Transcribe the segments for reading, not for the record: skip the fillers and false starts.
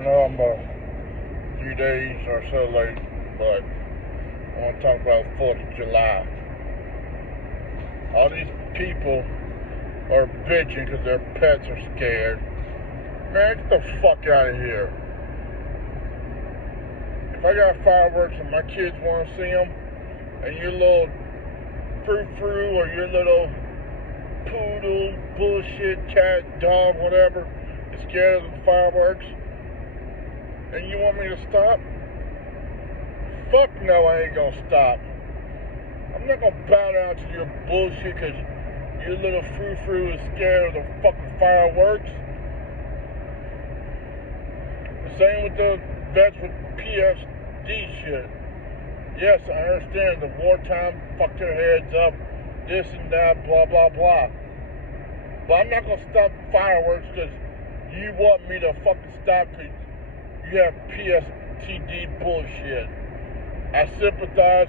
know I'm a few days or so late, but I want to talk about 4th of July. All these people are bitching because their pets are scared. Man, get the fuck out of here. If I got fireworks and my kids want to see them, and your little frou-frou or your little poodle, bullshit, cat, dog, whatever, is scared of the fireworks, and you want me to stop? Fuck no, I ain't gonna stop. I'm not gonna bow down to your bullshit because your little frou-frou is scared of the fucking fireworks. The same with the vets with PSD shit. Yes, I understand the wartime fucked their heads up, this and that, blah, blah, blah. But I'm not gonna stop fireworks because you want me to fucking stop because you have PSTD bullshit. I sympathize.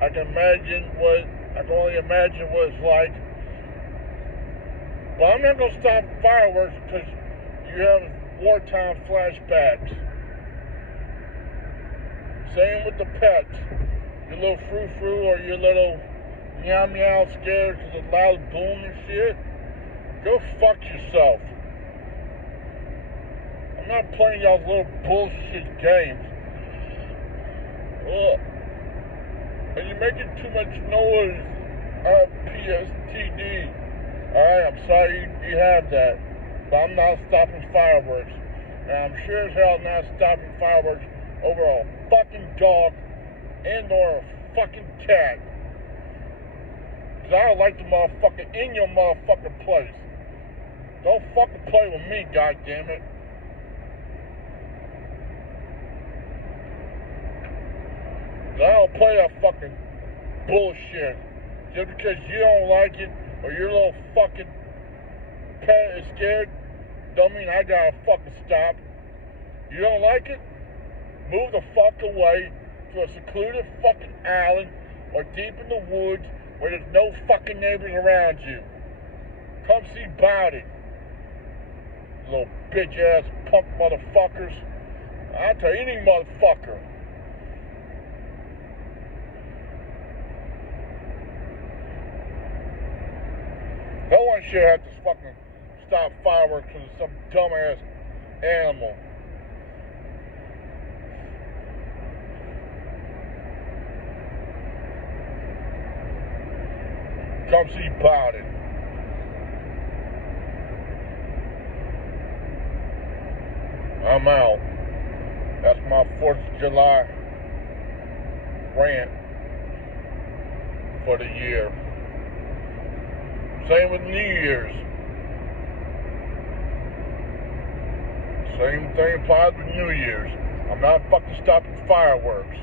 I can only imagine what it's like. But I'm not gonna stop fireworks because you have wartime flashbacks. Same with the pets. Your little frou-frou or your little meow-meow scared because of loud boom and shit. Go fuck yourself. I'm not playing y'all's little bullshit games. Ugh. And you're making too much noise on PSTD. Alright, I'm sorry you have that. But I'm not stopping fireworks. And I'm sure as hell not stopping fireworks over a fucking dog and or a fucking cat. Cause I don't like the motherfucker in your motherfucking place. Don't fucking play with me, goddammit. I don't play that fucking bullshit. Just because you don't like it or your little fucking pet is scared, don't mean I gotta fucking stop. You don't like it? Move the fuck away to a secluded fucking island or deep in the woods where there's no fucking neighbors around you. Come see about it. Little bitch ass punk motherfuckers. I'll tell any motherfucker. No one should have to fucking stop fireworks because of some dumbass animal. Come see about it. I'm out. That's my 4th of July rant for the year. Same with New Year's. Same thing applies with New Year's. I'm not fucking stopping fireworks.